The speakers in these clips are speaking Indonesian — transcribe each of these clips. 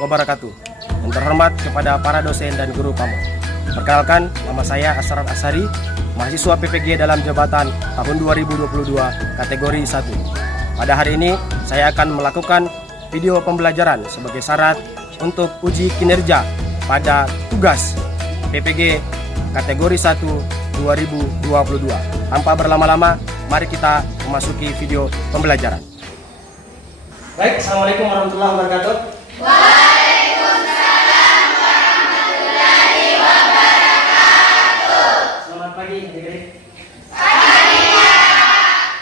wabarakatuh. Yang terhormat kepada para dosen dan guru PAMO. Perkenalkan, nama saya Asrar Asari, mahasiswa PPG dalam jabatan tahun 2022 kategori 1. Pada hari ini, saya akan melakukan video pembelajaran sebagai syarat untuk uji kinerja pada tugas PPG kategori 1 2022. Tanpa berlama-lama, mari kita memasuki video pembelajaran. Baik, Assalamualaikum warahmatullahi wabarakatuh. Waalaikumsalam warahmatullahi wabarakatuh. Selamat pagi, adik-adik. Pagi.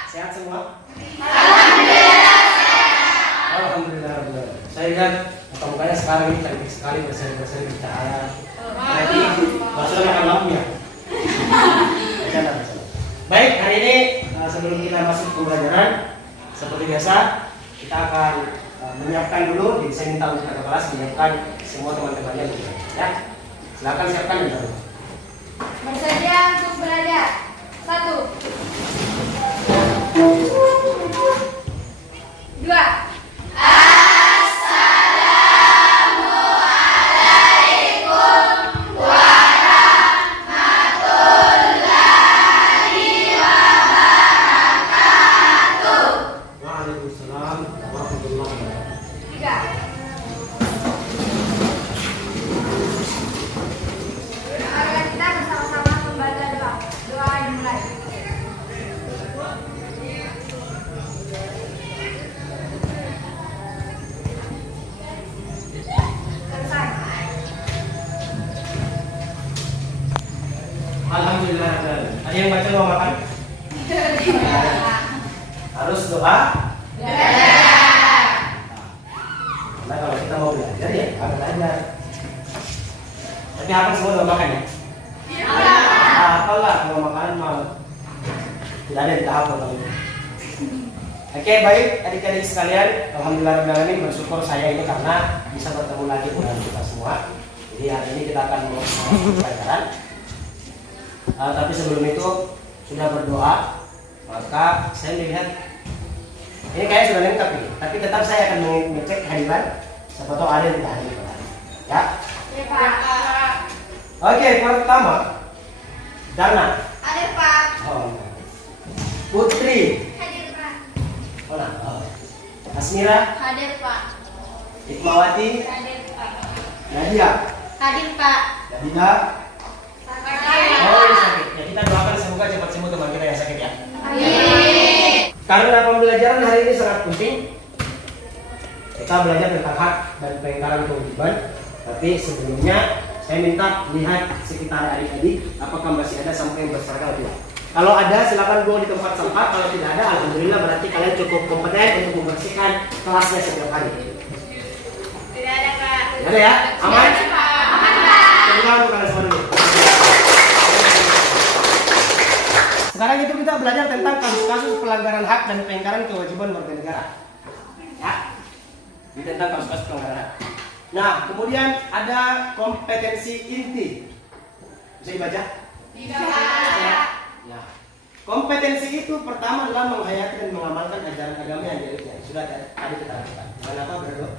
Sehat semua? Alhamdulillah sehat. Alhamdulillah. Saya lihat muka-mukanya sekarang ini cantik sekali, berseri-berseri bercahaya. Nanti maksudnya makan lampu ya? Bercanda. Baik, hari ini sebelum kita masuk pembelajaran, seperti biasa kita akan menyiapkan dulu. Jadi saya minta untuk kakak kelas menyiapkan semua teman-temannya dulu, ya. Silakan siapkan dulu. Bersedia untuk belajar. 1 2 Waalaikumsalam warahmatullahi wabarakatuh. 3. Mari kita bersama-sama membaca doa. Doa dimulai. Selesai. Alhamdulillah. Ada yang baca doa makan? Harus doa. Nah, kalau kita mau belajar ya harus belajar. Tapi apa semua doa makan ya? Apalah kalau makanan mau tidak ada di tahap kalau itu. Oke, baik adik-adik sekalian, alhamdulillah bersyukur saya ini karena bisa bertemu lagi dengan kita semua. Jadi hari ini kita akan memasuki pelajaran. Tapi sebelum itu sudah berdoa, maka saya melihat ini kayak sudah lengkap ini. Tapi tetap saya akan mengecek kehadiran. Siapa tahu ada yang tidak hadir. Ya. Ya, Pak. Oke, pertama Dana. Hadir, Pak. Oh, Putri. Hadir, Pak. Oh, nah. Asmira. Hadir, Pak. Hikmawati. Hadir, Pak. Nadia. Hadir, Pak. Nabila. Hadir. Oh, ini sakit. Ya, kita doakan semoga cepat sembuh teman kita yang sakit ya. Amin. Karena pembelajaran hari ini sangat penting. Kita belajar tentang hak dan pengingkaran kewajiban. Tapi sebelumnya saya minta lihat sekitar adik-adik apakah masih ada sampah yang berserakan atau tidak. Kalau ada silakan buang di tempat sampah. Kalau tidak ada, alhamdulillah berarti kalian cukup kompeten untuk membersihkan kelasnya setiap hari. Tidak ada, Pak. Tidak ada ya? Aman? Tidak ada, Pak. Aman, Pak. Tepuk tangan untuk kalian semua dulu. Sekarang itu kita belajar tentang kasus-kasus pelanggaran hak dan pengingkaran kewajiban warga negara. Ya, ini tentang kasus-kasus pelanggaran hak. Nah, kemudian ada kompetensi inti. Bisa dibaca? Tidak, Pak. Ya. Kompetensi itu pertama adalah menghayati dan mengamalkan ajaran agama yang diajarkan. Sudah tadi kita lakukan. Kenapa berdoa?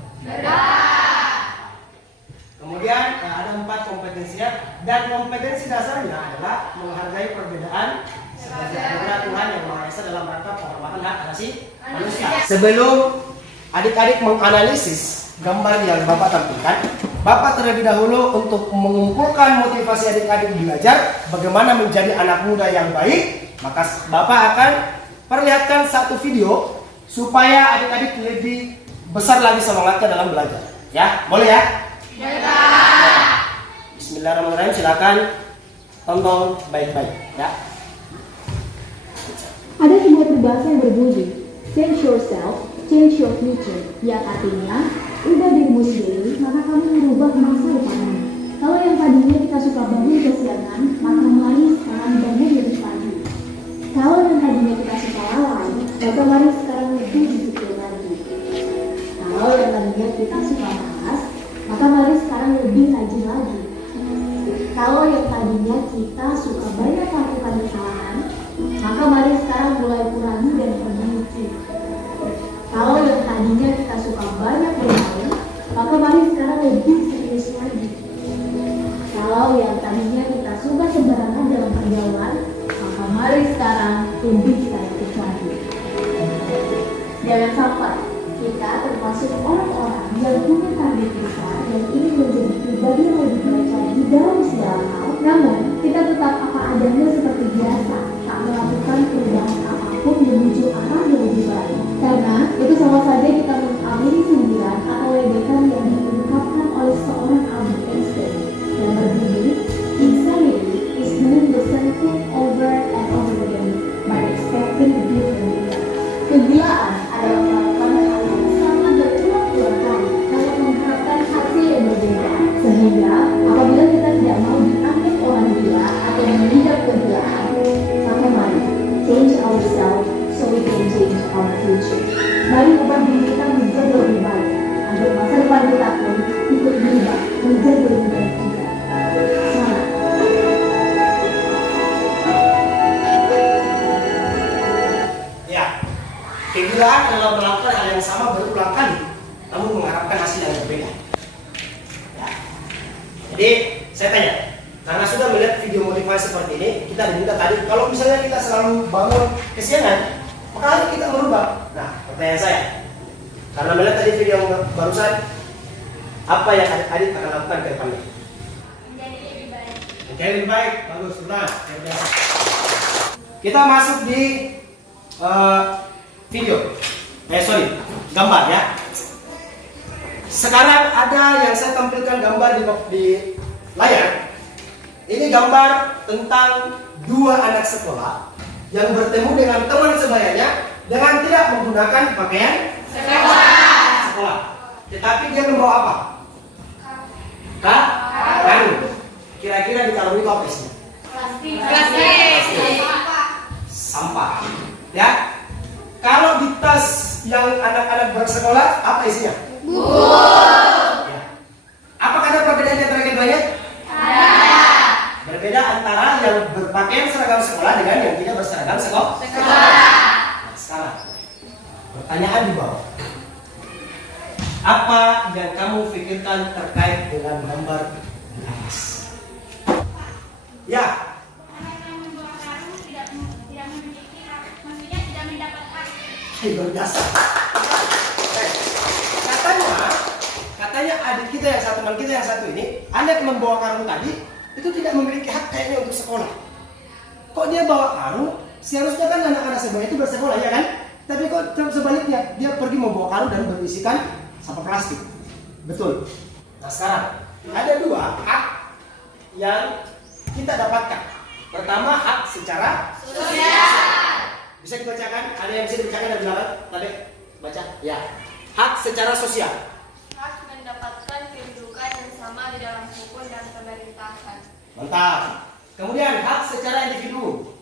Kemudian ada 4 kompetensinya, dan kompetensi dasarnya adalah menghargai perbedaan sebagai anugerah Tuhan yang Maha Esa dalam rangka penghormatan hak asasi manusia. Sebelum adik-adik menganalisis gambar yang Bapak tampilkan, Bapak terlebih dahulu untuk mengumpulkan motivasi adik-adik belajar bagaimana menjadi anak muda yang baik, maka Bapak akan perlihatkan satu video supaya adik-adik lebih besar lagi semangatnya dalam belajar. Ya, boleh ya? Bismillahirrahmanirrahim, silakan tonton baik-baik ya. Ada sebuah peribahasa yang berbunyi, change yourself, change your future, yang artinya, ubah dirimu sendiri, maka kamu merubah masa depanmu. Kalau yang tadinya kita suka bangun kesiangan, maka mari sekarang bangun lebih pagi. Kalau yang tadinya kita suka lalai, maka mari sekarang lebih disiplin lagi. Kalau yang tadinya kita suka malas, maka mari sekarang lebih rajin lagi. Kalau yang tadinya kita suka banyak melakukan kesalahan, maka mari sekarang mulai kurangi dan perbaiki. Kalau yang tadinya kita suka banyak bermain, maka mari sekarang adanya seperti biasa, tak melakukan perubahan apapun menuju arah yang lebih baik. Karena itu sama saja kita mengamini sindiran atau ledekan yang diungkapkan oleh seorang Albert Einstein yang berbunyi, insanity is doing the same thing over and over again by expecting a different result. Kegilaan adalah melakukan hal yang sama berulang-ulang kali namun mengharapkan hasil yang berbeda. Sehingga apabila kita tidak mau dianggap orang gila atau mengidap kegilaan, maka mari change ourselves so we can change our future. Mari ubah diri kita menjadi lebih baik agar masa depan kita pun ikut berubah menjadi lebih baik juga. Semangat! Ya, kegilaan adalah melakukan hal yang sama berulang kali, namun mengharapkan hasil yang berbeda. Ya. Jadi, saya tanya, karena sudah melihat video motivasi seperti ini, kita diminta tadi, kalau misalnya kita selalu bangun kesiangan, maka hari kita merubah. Nah, pertanyaan saya, karena melihat tadi video yang barusan, apa yang adik akan lakukan ke depannya? Menjadi lebih baik. Oke, lebih baik, bagus, benar. Kita masuk di video, gambar ya. Sekarang ada yang saya tampilkan gambar di layar. Ini gambar tentang dua anak sekolah yang bertemu dengan teman sebayanya dengan tidak menggunakan pakaian sekolah. Tetapi dia membawa apa? Karung. Kira-kira di karung itu apa isinya? Plastik. Sampah. Ya. Kalau di tas yang anak-anak bersekolah apa isinya? Buku. Ya. Apakah ada perbedaan di antara keduanya? Ada. Berbeda antara yang berpakaian seragam sekolah dengan yang tidak berseragam sekolah. Nah, sekarang pertanyaan di bawah. Apa yang kamu pikirkan terkait dengan gambar di atas? Ya. Anak yang membawa karung tidak memiliki hak, maksudnya tidak mendapat hak. Luar biasa. Katanya adik kita yang satu, teman kita yang satu ini, anak yang membawa karung tadi itu tidak memiliki hak kayaknya untuk sekolah. Kok dia bawa karung? Seharusnya kan anak-anak sebaya itu bersekolah, ya kan? Tapi kok sebaliknya dia pergi membawa karung dan berisikan sampah plastik. Betul. Nah sekarang ada dua hak yang kita dapatkan. Pertama, hak secara sosial. Bisa dibacakan? Ada yang bisa dibacakan dari belakang? Tadi baca. Ya. Hak secara sosial. Hak mendapatkan kedudukan yang sama di dalam hukum dan pemerintahan. Mantap. Kemudian hak secara individu.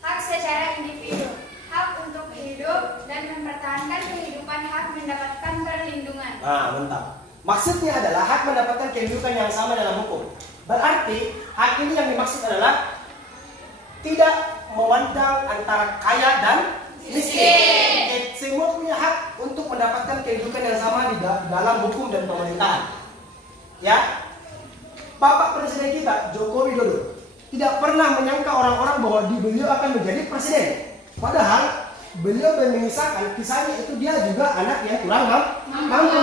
Hak secara individu. Hak untuk hidup dan mempertahankan kehidupan, hak mendapatkan perlindungan. Nah, mantap. Maksudnya adalah hak mendapatkan kehidupan yang sama dalam hukum. Berarti hak ini yang dimaksud adalah tidak memandang antara kaya dan miskin. Semua punya hak untuk mendapatkan kehidupan yang sama di dalam hukum dan pemerintahan. Ya, Bapak Presiden kita Joko Widodo tidak pernah menyangka orang-orang bahwa beliau akan menjadi presiden. Padahal beliau mengisahkan kisahnya itu dia juga anak yang kurang mampu.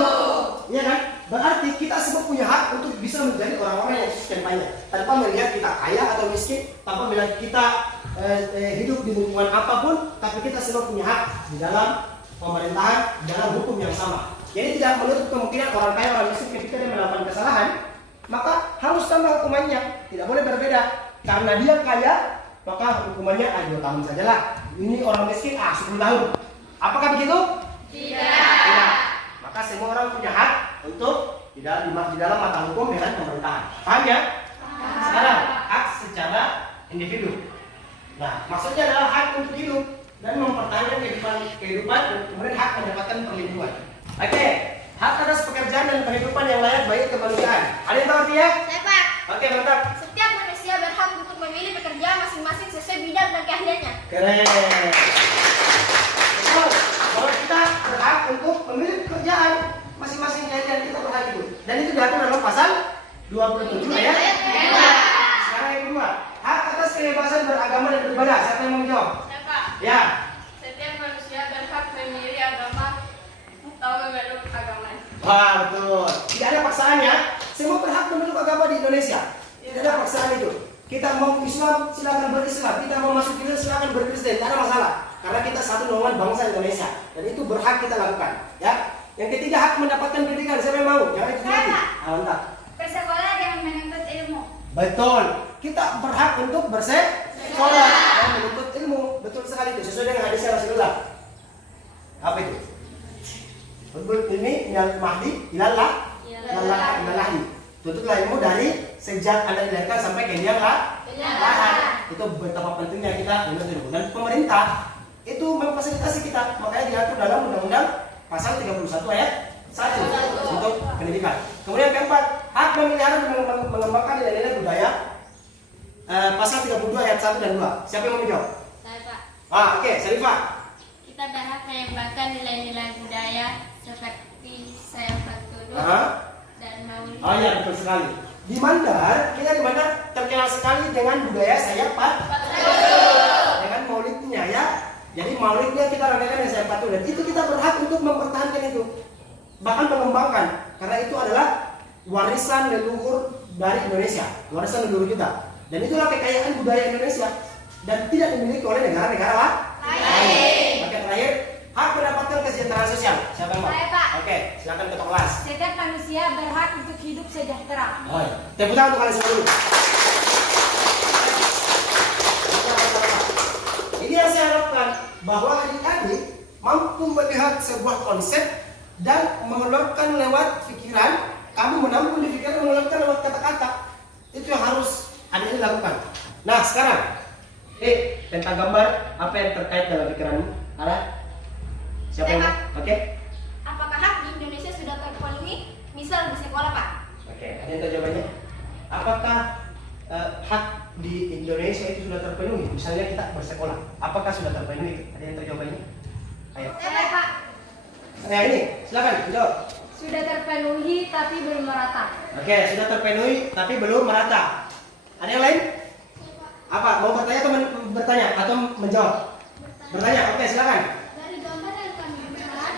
Ya kan? Berarti kita semua punya hak untuk bisa menjadi orang-orang yang sukses tanpa melihat kita kaya atau miskin, tanpa melihat kita hidup di lingkungan apapun, tapi kita semua punya hak di dalam pemerintahan, dalam hukum yang sama. Jadi tidak menutup kemungkinan orang kaya orang miskin ketika dia melakukan kesalahan, maka harus sama hukumannya, tidak boleh berbeda. Karena dia kaya, maka hukumannya 2 tahun sajalah. Ini orang miskin 10 tahun. Apakah begitu? Tidak. Maka semua orang punya hak untuk di dalam mata hukum dengan pemerintahan. Paham ya? Sekarang hak secara individu. Nah, maksudnya adalah hak untuk hidup dan mempertahankan kehidupan dan kemudian hak mendapatkan perlindungan. Oke, hak atas pekerjaan dan kehidupan yang layak bagi kemanusiaan. Ada yang tahu artinya? Saya Pak. Oke, mantap. Setiap manusia berhak untuk memilih pekerjaan masing-masing sesuai bidang dan keahliannya. Keren. Betul. Bahwa kita berhak untuk memilih pekerjaan masing-masing keahlian kita berhak itu. Dan itu diatur dalam pasal 27 ayat 2. Sekarang yang kedua, hak atas kebebasan beragama dan beribadah. Siapa yang mau menjawab? Saya Pak. Ya. Setiap manusia berhak memilih agama atau memeluk agama. Wah, betul. Tidak ada paksaan ya. Semua berhak memeluk agama di Indonesia. Tidak ada paksaan itu. Kita mau Islam, silakan berislam. Kita mau masuk Kristen, silakan berkristen. Tidak ada masalah. Karena kita satu naungan bangsa Indonesia. Dan itu berhak kita lakukan. Ya. Yang ketiga, hak mendapatkan pendidikan. Siapa yang mau? Jangan itu lagi. Mantap. Bersekolah dan menuntut ilmu. Betul. Kita berhak untuk bersekolah dan menuntut ilmu. Betul sekali itu. Sesuai dengan hadis Rasulullah. Apa itu? Betul ini yang mahdi ilallah. Tuntutlah ilmu dari sejak Anda dilahirkan sampai ke liang lahat. Itu betapa pentingnya kita menuntut ilmu. Dan pemerintah itu memfasilitasi kita. Makanya diatur dalam Undang-Undang Pasal 31 ayat 1 untuk pendidikan. Kemudian keempat, hak memelihara dan mengembangkan nilai-nilai budaya. Pasal 32 ayat 1 dan 2. Siapa yang mau menjawab? Saya, Pak. Oke, Syarifah. Kita berhak mengembangkan nilai-nilai budaya seperti sayap tuduh dan maulid. Oh iya, betul sekali. Di Mandar, kita di Mandar terkenal sekali dengan budaya sayap tuduh. Dengan maulidnya ya. Jadi maulidnya kita rayakan dengan sayap tuduh. Dan itu kita berhak untuk mempertahankan itu. Bahkan mengembangkan. Karena itu adalah warisan leluhur dari Indonesia. Warisan leluhur kita. Dan itulah kekayaan budaya Indonesia. Dan tidak dimiliki oleh negara-negara lain. Maka terakhir, hak mendapatkan kesejahteraan sosial. Siapa yang mau? Saya, Pak. Oke, silakan ketua kelas. Setiap manusia berhak untuk hidup sejahtera. Oh iya. Tepuk tangan untuk kalian semua dulu. Ini yang saya harapkan, bahwa adik-adik mampu melihat sebuah konsep dan mengeluarkan lewat pikiran. Kamu menampung di pikiran, mengeluarkan lewat kata-kata. Itu yang harus adik-adik lakukan. Nah sekarang, tentang gambar, apa yang terkait dalam pikiranmu? Ada? Siapa yang mau? Oke. Apakah hak di Indonesia sudah terpenuhi? Misal di sekolah, Pak. Oke, ada yang tahu jawabannya? Apakah hak di Indonesia itu sudah terpenuhi? Misalnya kita bersekolah, apakah sudah terpenuhi? Ada yang tahu jawabannya? Ayo. Saya, Pak. Nah ini, silakan jawab. Sudah terpenuhi tapi belum merata. Oke, sudah terpenuhi tapi belum merata. Ada yang lain? Apa? Mau bertanya atau bertanya atau menjawab? Bertanya. Oke, silakan. Dari gambar yang kami lihat,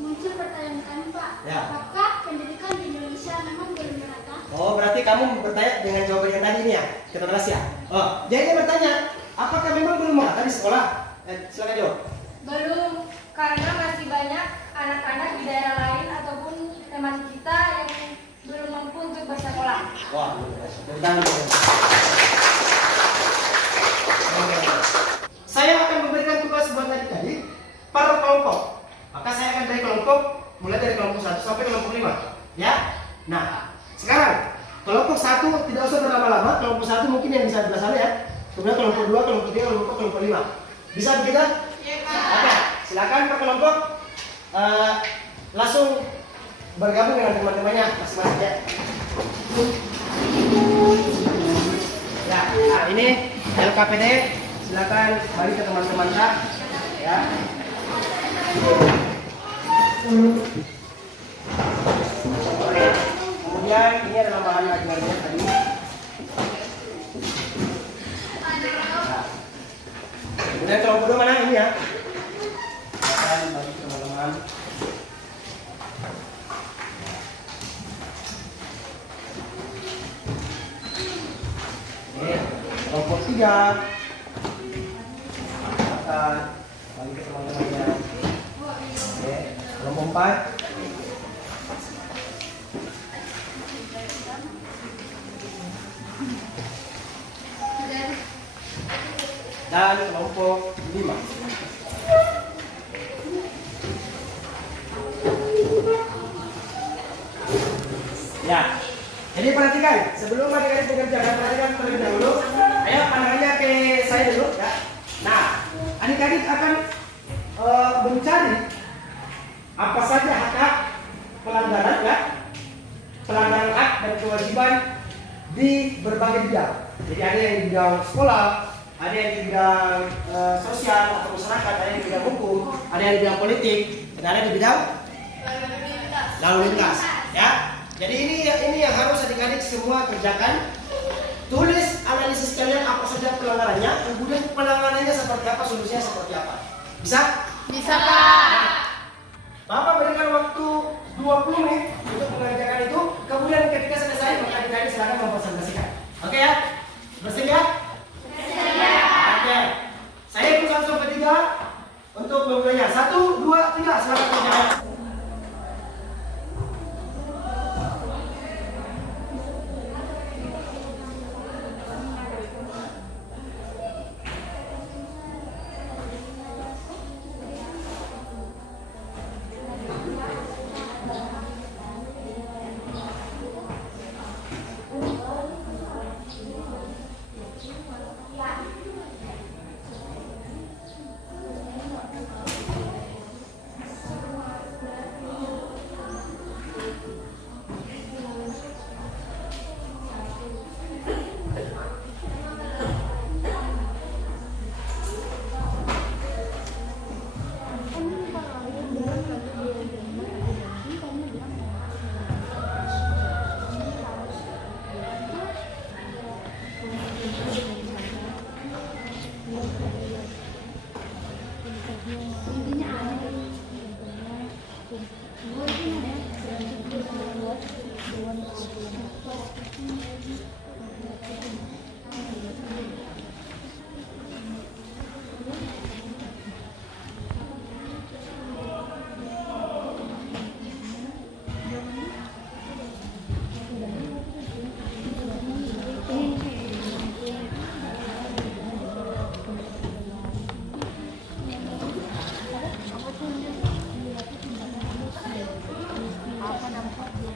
muncul pertanyaan kami, Pak. Ya. Apakah pendidikan di Indonesia memang belum merata? Oh, berarti kamu bertanya dengan jawaban yang tadi ini ya, ketua kelas ya. Oh, jadi dia bertanya, apakah memang belum merata di sekolah? Silakan jawab. Belum, karena masih banyak anak-anak di daerah lain ataupun teman kita yang belum mampu untuk bersekolah. Wah, tentang saya akan memberikan tugas buat adik-adik per kelompok. Maka saya akan beri kelompok mulai dari kelompok 1 sampai kelompok 5. Ya. Nah, sekarang kelompok 1 tidak usah berlama-lama. Kelompok 1 mungkin yang bisa di sana ya. Kemudian kelompok 2, kelompok 3, kelompok 5. Bisa begitu? Iya, Pak. Oke, silakan per kelompok langsung bergabung dengan teman-temannya masing-masing ya. Ya, nah ini LKPD, silakan balik ke teman-teman ya. Kemudian ini adalah bahan ajarnya tadi. Nah. Kemudian kelompok 2 mana ini ya? Silakan bagi teman-teman. Kelompok 3 akan bagi ke teman-temannya. Oke, kelompok 4 dan kelompok 5. Ya, jadi perhatikan sebelum adik-adik mengerjakan, perhatikan terlebih dahulu. Ayo pandangannya ke saya dulu ya. Nah, adik-adik akan mencari apa saja hak-hak pelanggaran ya, pelanggaran hak dan kewajiban di berbagai bidang. Jadi ada yang di bidang sekolah, ada yang di bidang sosial atau masyarakat, ada yang di bidang hukum, ada yang di bidang politik, dan ada di bidang lalu lintas. Ya, jadi ini yang harus adik-adik semua kerjakan. Tulis analisis kalian apa saja pelanggarannya, kemudian penanganannya seperti apa, solusinya seperti apa. Bisa? Bisa, Pak. Bapak berikan waktu 20 menit untuk mengerjakan itu. Kemudian ketika selesai, maka adik-adik silakan mempresentasikan. Oke ya? Bersedia? Bersedia. Oke. Saya ikut langsung ketiga untuk memulainya. 1, 2, 3. Silakan kerjakan.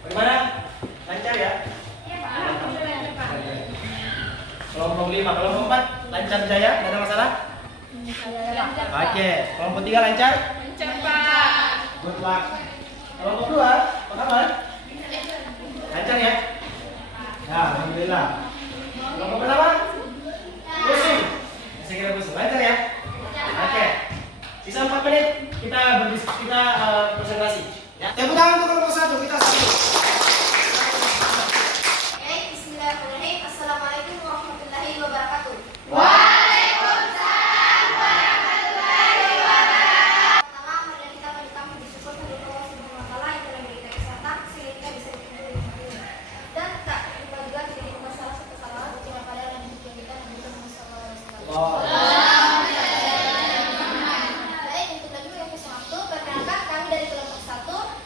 Bagaimana? Lancar ya? Iya Pak, alhamdulillah lancar Pak. Kelompok 5, kelompok 4 lancar jaya, tidak ada masalah? Lancar Pak. Oke, kelompok 3 lancar? Lancar Pak. Good luck. Kelompok 2, apa kabar? Lancar ya? Ya, alhamdulillah. Kelompok berapa? Pusing. Saya kira pusing. Lancar ya? Oke. Sisa 4 menit kita presentasi. Ya. Tepuk tangan untuk kelompok 1, kita satu. Oke, bismillahirrahmanirrahim. Assalamualaikum warahmatullahi wabarakatuh. Pertama, marilah kita panjatkan puji syukur kepada Allah Subhanahu wa taala yang telah memberikan kesehatan sehingga kita bisa berkumpul di hari ini. Dan tak lupa juga tidak lupa salah satu kesalahan ucapan pada yang hidup kita Nabi Muhammad SAW. Baik, untuk lagu yang ke-1, perkenalkan kami dari kelompok 1.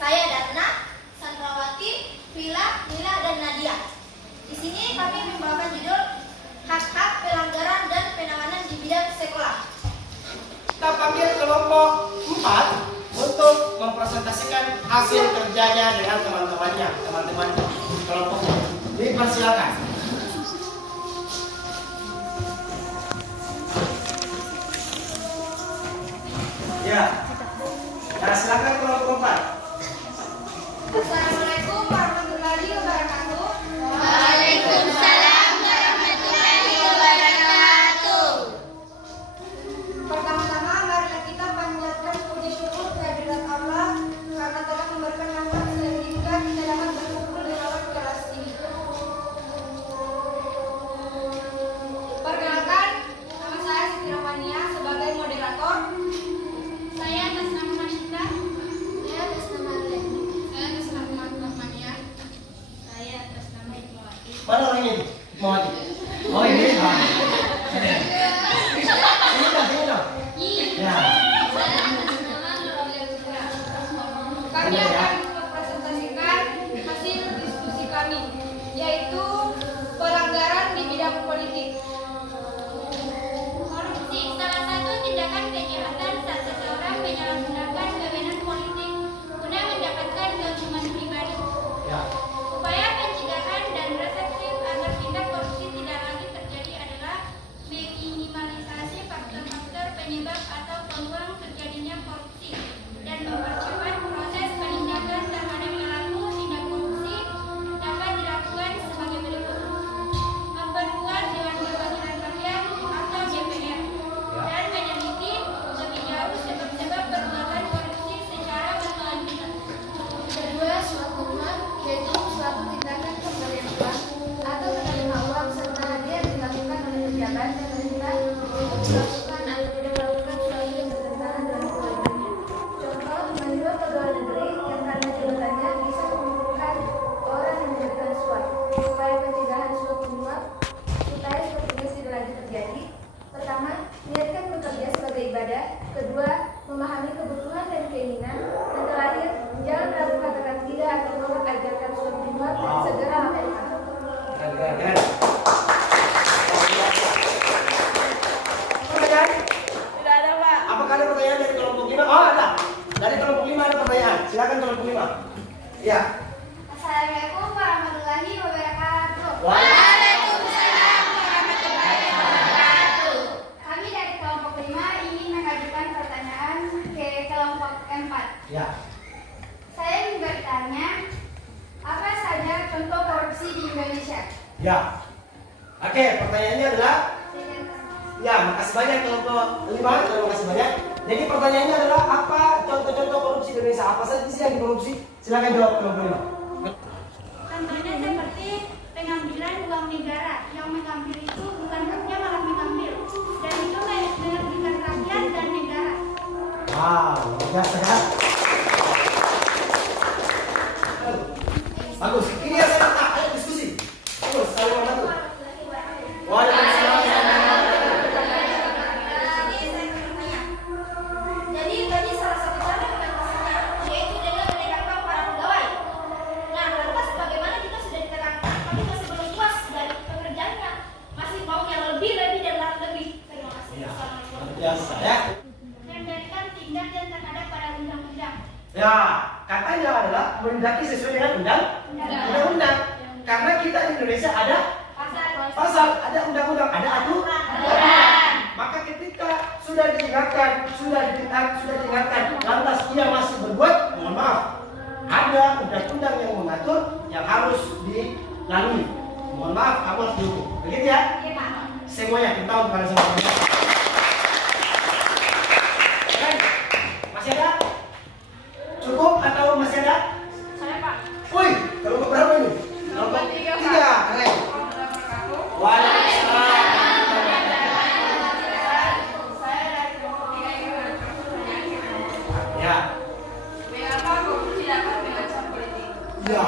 Saya Darna, Sandrawati, Vila, Nila, dan Nadia. Di sini kami membawakan judul hak-hak, pelanggaran, dan penanganan di bidang sekolah. Kita panggil kelompok 4 untuk mempresentasikan hasil kerjanya dengan teman-temannya, teman-teman kelompoknya. Dipersilakan. Ya. Nah, silakan kelompok 4. Assalamualaikum warahmatullahi wabarakatuh. Waalaikumsalam warahmatullahi wabarakatuh. Pertama-tama marilah kita panjatkan puji syukur kehadirat Allah karena telah memberikan nafas sehingga kita dapat berkumpul di aula kelas ini. Perkenalkan, nama saya Siti Rahmania sebagai moderator. Saya atas nama Masyita. Saya atas nama Leni. Saya atas nama Rahmania. Saya atas nama Iqmawati. Mana orangnya itu? Mau mati? Oh ini. Ah. Ini dong. Ya. Kami akan mempresentasikan hasil diskusi kami, yaitu pelanggaran di bidang politik. Korupsi salah satu tindakan kejahatan saat seseorang menyalahgunakan wewenang politik guna mendapatkan keuntungan pribadi. Ya. Upaya pencegahan dan reseptif agar tindak korupsi tidak lagi terjadi adalah meminimalisasi faktor-faktor penyebab atau peluang terjadinya korupsi dan mempercepat proses penindakan terhadap pelaku tindak korupsi dapat dilakukan sebagai berikut: memperkuat Dewan Perwakilan Rakyat atau DPR dan meneliti lebih jauh sebab-sebab perbuatan korupsi secara berkelanjutan. Kedua, suatu uang, yaitu suatu tindakan pemberian uang atau menerima uang serta hadiah dilakukan oleh pejabat pemerintah untuk melakukan atau tidak melakukan suatu yang bertentangan dengan kewajibannya. Contoh, menjual pegawai negeri yang karena jabatannya bisa mengumpulkan orang yang memberikan suap. Upaya pencegahan suap menyuap, kita adalah ya, makasih banyak kelompok 5. Terima kasih banyak. Jadi pertanyaannya adalah apa contoh-contoh korupsi di Indonesia? Apa saja sih yang dikorupsi? Silakan jawab kelompok 5. Contohnya seperti pengambilan uang negara. Yang mengambil itu bukan haknya malah mengambil. Dan itu merugikan rakyat dan negara. Wow, luar biasa ya. Bagus. Ini yang saya minta. Ayo diskusi. Bagus. Saling membantu. Waalaikumsalam. Jadi bagi salah satu cara mengatasinya yaitu dengan menegakkan para pegawai. Nah, lantas bagaimana jika sudah ditekankan tapi masih belum puas dari pekerjaannya, masih mau yang lebih dan lebih. Terima kasih. Ya, Assalamualaikum. luar biasa ya. Memberikan tindak dan terhadap para undang-undang. Ya, katanya adalah menindaki sesuai dengan undang-undang. Karena kita di Indonesia ada pasal, ada undang-undang, ada aturan. Maka ketika sudah diingatkan, lantas ia masih berbuat, mohon maaf, ada undang-undang yang mengatur yang harus dilalui. Mohon maaf, kamu harus dihukum. Begitu ya? Iya, Pak. Semuanya kita tahu kepada semuanya. Keren? Masih ada? Cukup atau masih ada? Saya, Pak. Wih, kelompok berapa ini? Kelompok 3, keren. Waalaikumsalam. Ya. Mengapa korupsi dapat mengancam politik? Ya,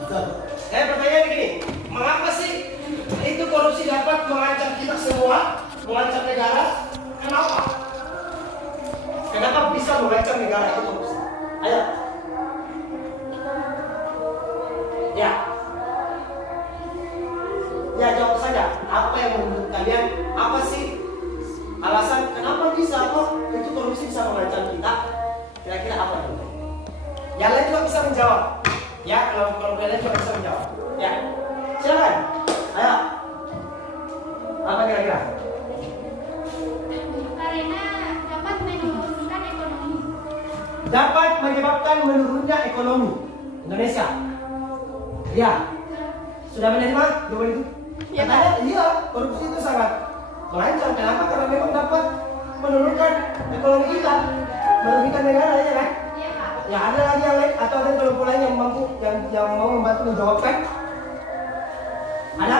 betul. Saya pertanyaan begini, mengapa sih itu korupsi dapat mengancam kita semua, mengancam negara? Kenapa? Kenapa bisa mengancam negara itu korupsi? Ayo. Ya. Ya, jawab saja. Apa yang menurut kalian? Apa sih alasan kenapa bisa kok itu korupsi bisa mengancam kita? Kira-kira apa contohnya? Yang lain juga bisa menjawab. Ya, kalau kalian juga bisa menjawab. Ya, silakan. Ayo. Apa kira-kira? Karena dapat menurunkan ekonomi. Dapat menyebabkan menurunnya ekonomi Indonesia. Ya. Sudah menerima jawaban itu? Katanya iya, korupsi itu sangat mengancam. Kenapa? Karena memang dapat menurunkan ekonomi kita, merugikan negara, ya kan? Iya, Pak. Ya, ada lagi yang lain atau ada kelompok lain yang mampu yang mau membantu menjawabkan? Ada?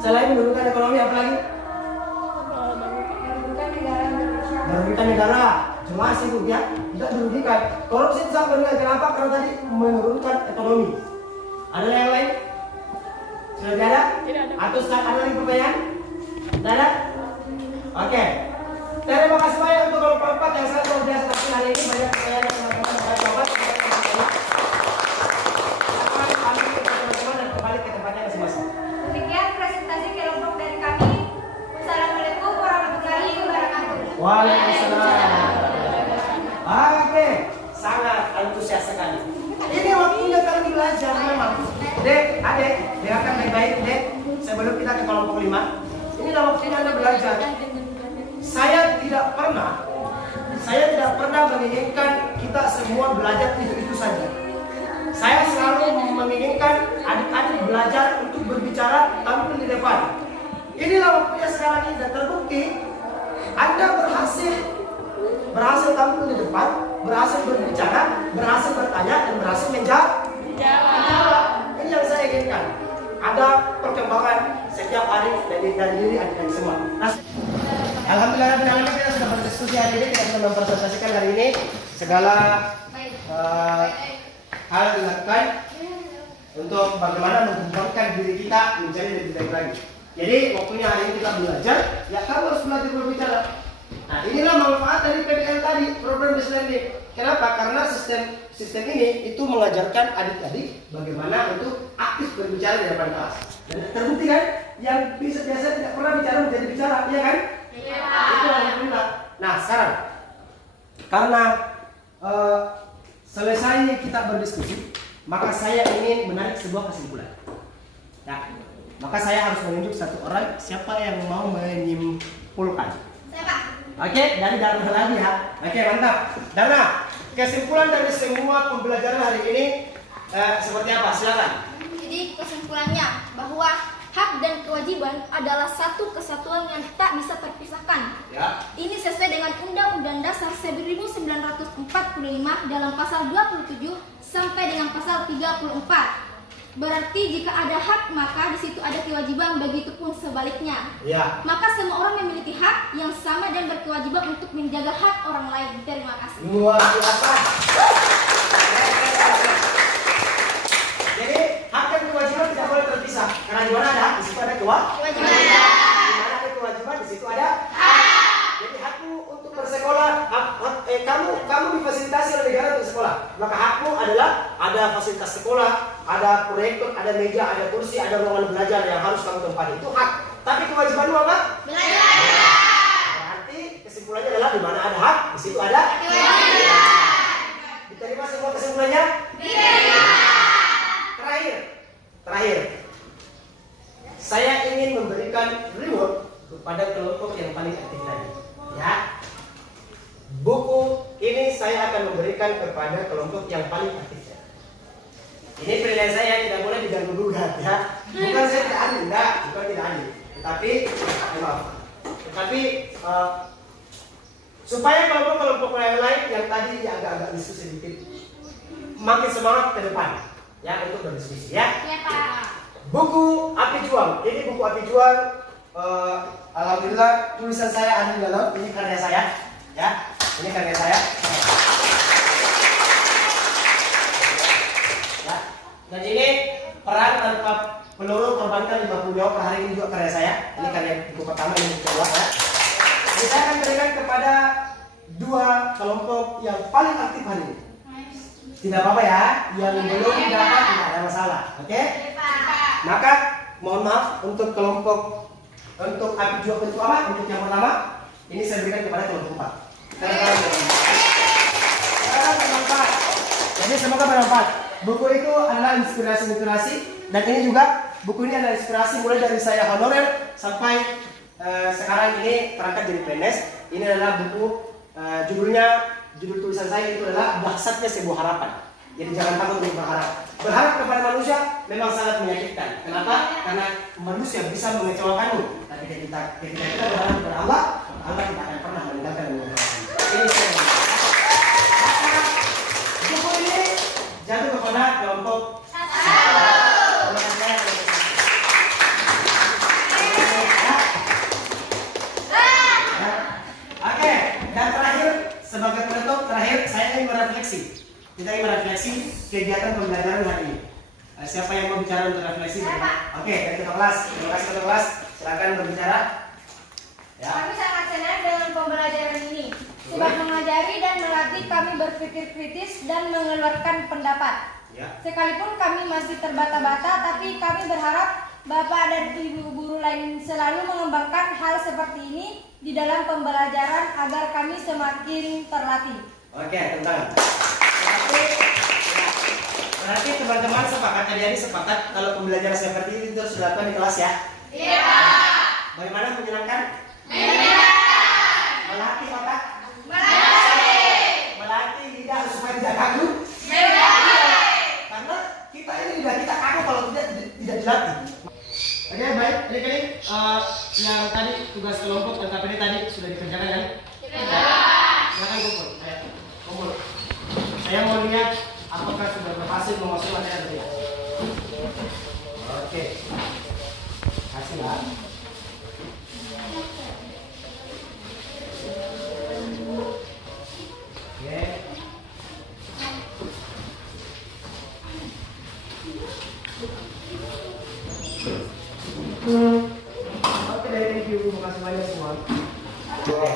Selain menurunkan ekonomi apa lagi? Merugikan negara. Jelas itu ya, tidak dirugikan. Korupsi itu sangat merugikan. Kenapa? Karena tadi menurunkan ekonomi. Ada yang lain? Sudah tidak ada? Tidak ada. Atau ada lagi pertanyaan? Tidak ada? Oke. Terima kasih banyak untuk kelompok 4 yang sangat luar biasa. Tapi hari ini banyak pertanyaan yang teman-teman saya coba. Teman-teman dan kembali ke tempatnya masing-masing. Demikian presentasi kelompok dari kami. Wassalamualaikum warahmatullahi wabarakatuh. Waalaikumsalam. Oke, sangat antusias sekali. Ini waktunya kalian belajar memang. Dek, adek, dengarkan baik-baik, Dek. Sebelum kita ke kelompok 5, inilah waktunya Anda belajar. Saya tidak pernah menginginkan kita semua belajar itu saja. Saya selalu menginginkan adik-adik belajar untuk berbicara tampil di depan. Inilah waktunya sekarang ini dan terbukti Anda berhasil tampil di depan, berhasil berbicara, berhasil bertanya, dan berhasil menjawab. Ini yang saya inginkan. Ada perkembangan setiap hari dari diri adik-adik semua. Nah, Alhamdulillah kita sudah berdiskusi hari ini, kita sudah mempresentasikan hari ini segala hal dilakukan untuk bagaimana menghubungkan diri kita menjadi lebih baik lagi. Jadi waktunya hari ini kita belajar, ya kamu harus belajar berbicara. Nah, inilah manfaat dari PBL tadi, program based learning. Kenapa? Karena sistem ini itu mengajarkan adik-adik bagaimana untuk aktif berbicara di depan kelas. Dan terbukti kan, yang biasa tidak pernah bicara menjadi bicara, iya kan? Iya. Itu alhamdulillah. Nah, sekarang karena selesai kita berdiskusi, maka saya ingin menarik sebuah kesimpulan. Nah, maka saya harus menunjuk satu orang, siapa yang mau menyimpulkan. Siapa? Oke, dari Darna lagi ya. Oke, mantap. Darna, kesimpulan dari semua pembelajaran hari ini seperti apa? Silakan. Jadi kesimpulannya bahwa hak dan kewajiban adalah satu kesatuan yang tak bisa terpisahkan. Ya. Ini sesuai dengan Undang-Undang Dasar 1945 dalam pasal 27 sampai dengan pasal 34. Berarti jika ada hak maka di situ ada kewajiban, begitupun sebaliknya. Ya. Maka semua orang memiliki hak yang sama dan berkewajiban untuk menjaga hak orang lain. Terima kasih. Luar biasa. Jadi hak dan kewajiban tidak boleh terpisah. Karena di mana ada hak, di situ ada kewajiban. Di mana ada kewajiban, di situ ada hak. Jadi hakmu untuk bersekolah, kamu difasilitasi oleh negara untuk sekolah. Maka hakmu adalah ada fasilitas sekolah, ada proyektor, ada meja, ada kursi, ada ruangan belajar yang harus kamu tempati. Itu hak. Tapi kewajibanmu apa? Belajar. Berarti kesimpulannya adalah di mana ada hak, di situ ada kewajiban. Diterima semua kesimpulannya? Terakhir, saya ingin memberikan reward kepada kelompok yang paling aktif tadi. Ya, buku ini saya akan memberikan kepada kelompok yang paling aktif. Ini penilaian saya, tidak boleh diganggu gugat ya. Bukan saya tidak adil, enggak, bukan tidak adil. Tetapi supaya kelompok-kelompok yang lain yang tadi agak-agak diskusi sedikit makin semangat ke depan ya untuk berdiskusi ya. Ya, Pak. Buku Api Juang. Ini buku Api Juang. Alhamdulillah tulisan saya ada di dalam. Ini karya saya. Ya, ini karya saya. Ya. Dan ini perang tanpa peluru korbankan 50 nyawa per hari, ini juga karya saya. Ini karya buku pertama, ini buku kedua ya. Jadi saya akan berikan kepada dua kelompok yang paling aktif hari ini. Tidak apa-apa ya, yang belum dapat tidak ada masalah, oke? Maka mohon maaf untuk kelompok Api Juang untuk apa? Untuk yang pertama, ini saya berikan kepada kelompok 4. Bermanfaat. Jadi semoga bermanfaat. Buku itu adalah inspirasi dan ini juga buku ini adalah inspirasi mulai dari saya honorer sampai sekarang ini terangkat jadi PNS. Ini adalah buku judul tulisan saya itu adalah Dahsyatnya Sebuah Harapan. Jadi jangan takut untuk berharap. Berharap kepada manusia memang sangat menyakitkan. Kenapa? Karena manusia bisa mengecewakanmu. Tapi ketika kita berharap kepada Allah tidak akan pernah meninggalkan dan mengecewakan. Ini saya. Maka buku ini jatuh kepada kelompok Oke, dan terakhir sebagai penutup saya ingin merefleksi. Kita ingin merefleksi kegiatan pembelajaran hari ini. Siapa yang mau bicara untuk refleksi? Oke, dari ketua kelas. Terima kasih ketua kelas. Silakan berbicara. Ya. Kami sangat senang dengan pembelajaran ini. Sebab mengajari dan melatih kami berpikir kritis dan mengeluarkan pendapat. Ya. Sekalipun kami masih terbata-bata, tapi kami berharap Bapak dan Ibu guru lain selalu mengembangkan hal seperti ini di dalam pembelajaran agar kami semakin terlatih. Oke, tentang. Berarti teman-teman sepakat, adik-adik sepakat kalau pembelajaran seperti ini terus dilakukan di kelas ya? Iya. Bagaimana menyenangkan? Menyenangkan. Melatih otak? Melatih. Melatih lidah supaya tidak kaku? Karena kita ini lidah kita kaku kalau tidak dilatih. Oke, baik. Adik-adik, yang tadi tugas kelompok dan KPD tadi sudah dikerjakan kan? Silakan kumpul. Kumpul. Saya mau lihat apakah sudah berhasil memasukkan atau tidak. Oke. Kasih lah. Oke. Oke, thank you. Terima kasih banyak semua. Oke,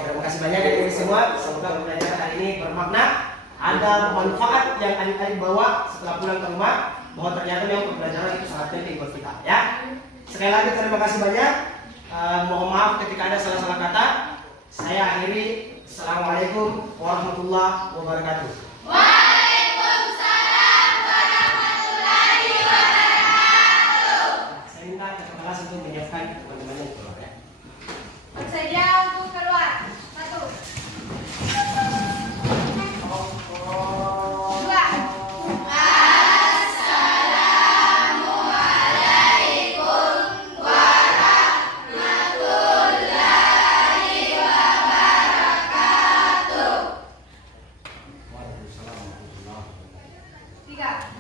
terima kasih banyak dari semua. Semoga pembelajaran hari ini bermakna. Ada manfaat yang adik-adik bawa setelah pulang ke rumah, bahwa ternyata memang pembelajaran itu sangat penting buat kita ya. Sekali lagi terima kasih banyak. Mohon maaf ketika ada salah-salah kata. Saya akhiri. Assalamualaikum warahmatullahi wabarakatuh. Waalaikumsalam warahmatullahi wabarakatuh. Saya minta ketua kelas untuk menyiapkan teman-teman yang keluar ya. Bersedia untuk keluar. 1, 2. Assalamualaikum 3.